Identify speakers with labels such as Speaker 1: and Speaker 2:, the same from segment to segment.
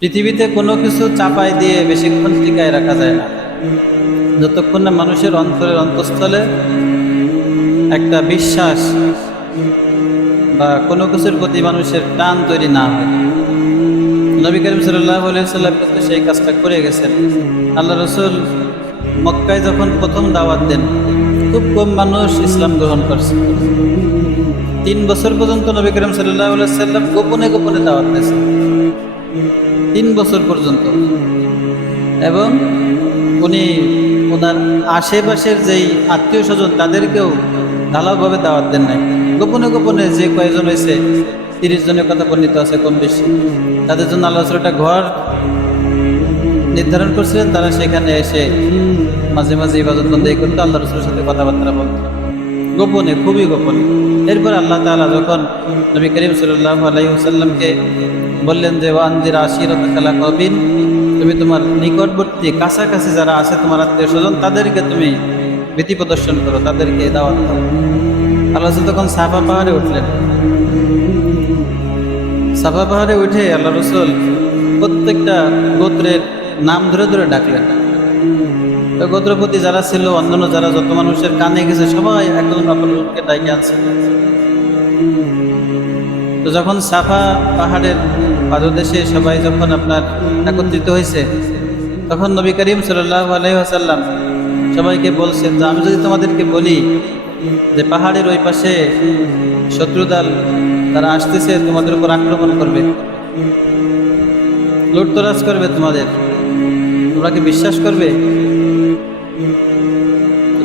Speaker 1: পৃথিবীতে কোনো কিছু চাপাই দিয়ে বেশিক্ষণ টিকায় রাখা যায় না। যতক্ষণ না মানুষের অন্তরের অন্তঃস্থলে একটা বিশ্বাস বা কোনো কিছুর প্রতি মানুষের টান তৈরি না হয়। নবী করিম সাল্লাহ সাল্লাম কিন্তু সেই কাজটা করে গেছেন। আল্লাহ রসুল মক্কায় যখন প্রথম দাওয়াত দেন, খুব কম মানুষ ইসলাম গ্রহণ করছে। তিন বছর পর্যন্ত নবী করিম সাল্লাহ সাল্লাম গোপনে গোপনে দাওয়াত দিয়েছেন। তিন বছর পর্যন্ত। এবং উনি ওনার আশেপাশের যেই আত্মীয় স্বজন, তাদেরকেও ঢালাওভাবে দাওয়াত দেন নাই। গোপনে গোপনে যে কয়েকজন হয়েছে তিরিশ জনের কথা বর্ণিত আছে কম বেশি। তাদের জন্য আল্লাহ একটা ঘর নির্ধারণ করছিলেন। তারা সেখানে এসে মাঝে মাঝে ইবাদত বন্দী করতো আল্লাহ রসুলের সাথে কথাবার্তা বলতো। গোপনে, খুবই গোপনে। এরপর আল্লাহ তাআলা যখন নবী করিম সাল্লাহ আলাইসাল্লামকে বললেন যে ওয়ান্দির আশিরত খেলা কবিন তুমি তোমার নিকটবর্তী কাছাকাছি যারা আছে, তোমার আত্মীয় স্বজন তাদেরকে তুমি ভীতি প্রদর্শন করো, তাদেরকে দাওয়াত দাও। আল্লাহ তখন সাফা পাহাড়ে উঠলেন। সাফা পাহাড়ে উঠে আল্লাহ রসুল প্রত্যেকটা গোত্রের নাম ধরে ধরে ডাকলেন। গোত্রপতি যারা ছিল, অন্যান্য যারা যত মানুষের কানে গেছে, সবাই একজন অপরকে ডাইকে আনছে। তো যখন সাফা পাহাড়ের পাদদেশে সবাই যখন আপনার একত্রিত হয়েছে, তখন নবী করিম সাল্লাহ আলাইসাল্লাম সবাইকে বলছেন যে, আমি যদি তোমাদেরকে বলি যে পাহাড়ের ওই পাশে শত্রুদল তারা আসতেছে, তোমাদের উপর আক্রমণ করবে, লুটতরাজ করবে তোমাদের তোমরা কি বিশ্বাস করবে?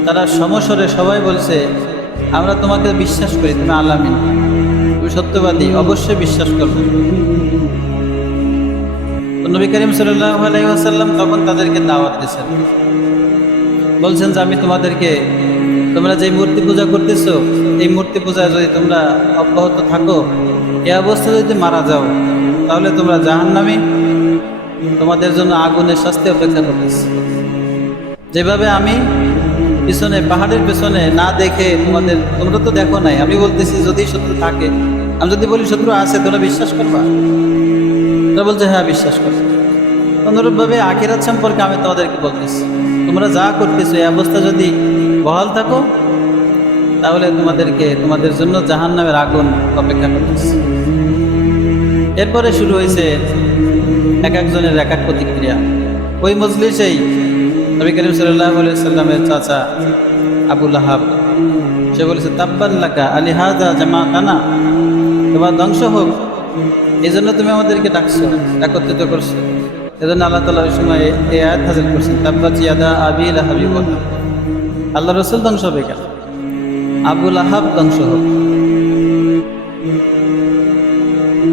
Speaker 1: তারা সমস্বরে সবাই বলছে, আমরা তোমাকে বিশ্বাস করি, তুমি আলামিন তুমি সত্যবাদী, অবশ্যই বিশ্বাস করবে। নবী করিম আলাইসাল্লাম তখন তাদেরকে দাওয়াত দিয়েছেন। বলছেন যে, আমি তোমাদেরকে, তোমরা যে মূর্তি পূজা করতেছো, এই মূর্তি পূজায় যদি তোমরা অব্যাহত থাকো এ অবস্থা যদি মারা যাও, তাহলে তোমরা জাহান্নামী তোমাদের জন্য আগুনের শাস্তি অপেক্ষা করতেছে। যেভাবে আমি পিছনে, পাহাড়ের পেছনে না দেখে তোমাদের, তোমরা তো দেখো নাই। আমি বলতেছি, যদি শত্রু থাকে, আমি যদি বলি শত্রু আছে তোরা বিশ্বাস করবা? তোরা বলছে হ্যাঁ বিশ্বাস করো অনুরূপভাবে আখিরাত সম্পর্কে আমি তোমাদেরকে বলতেছি। তোমরা যা করতেছো, এই অবস্থা যদি বহাল থাকো, তাহলে তোমাদেরকে, তোমাদের জন্য জাহান নামের আগুন অপেক্ষা করতেছে। এরপরে শুরু হয়েছে এক একজনের এক এক প্রতিক্রিয়া। ওই মজলিসেই নবী করিম সাল্লামের চাচা আবুল আহাব সে বলেছে তাব্বাল্লাকা আলী হাজা জামা কানা তোমার ধ্বংস হোক এই জন্য তুমি আমাদেরকে ডাকছো, একত্রিত করছ। এজন্য আল্লাহ তালা ওই সময় এই আয়াত হাজির করছেন তাব্বা জিয়াদা আবিল হাবিব আল্লাহ রসুল ধ্বংস হবে কেন? আবুল আহাব ধ্বংস হোক।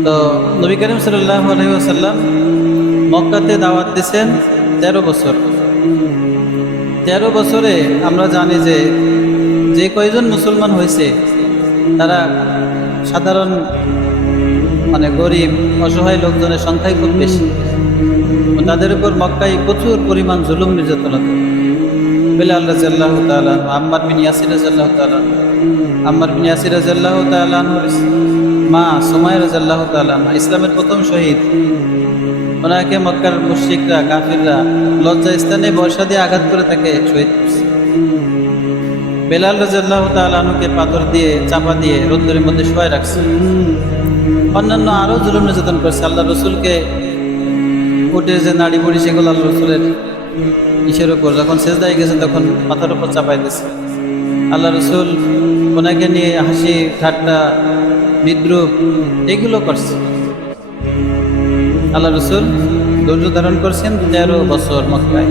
Speaker 1: তো নবী করিম সাল্লাহ আলহিহাসাল্লাম মক্কাতে দাওয়াত দিয়েছেন তেরো বছর। তেরো বছরে আমরা জানি যে যে কয়জন মুসলমান হয়েছে, তারা সাধারণ মানে গরিব, অসহায় লোকজনের সংখ্যাই খুব বেশি। তাদের উপর মক্কায় প্রচুর পরিমাণ জুলুম নির্যাতন হতো। ইসলামের প্রথম শহীদ। ওনাকে মক্কার মুশ্রিকরা, কাফিররা লজ্জা স্থানে বর্ষা দিয়ে আঘাত করে তাকে শহীদ বেলাল রাজাল্লাহ তালানুকে পাথর দিয়ে চাপা দিয়ে রোদ্দুরের মধ্যে শোয়াই রাখছে। অন্যান্য আরও জুলুম নির্যাতন করছে। আল্লাহ রসুলকে উঠে যে নাড়ি বুড়ি সেগুলো আল্লাহ রসুলের ইসের উপর যখন শেষদায় গেছে, তখন মাথার উপর চাপাই দিয়েছে। আল্লাহ রসুল ওনাকে নিয়ে হাসি, ঠাট্টা, বিদ্রুপ, এগুলো করছে। আল্লাহ রসুল ধৈর্য ধারণ করছেন তেরো বছর মক্কায়।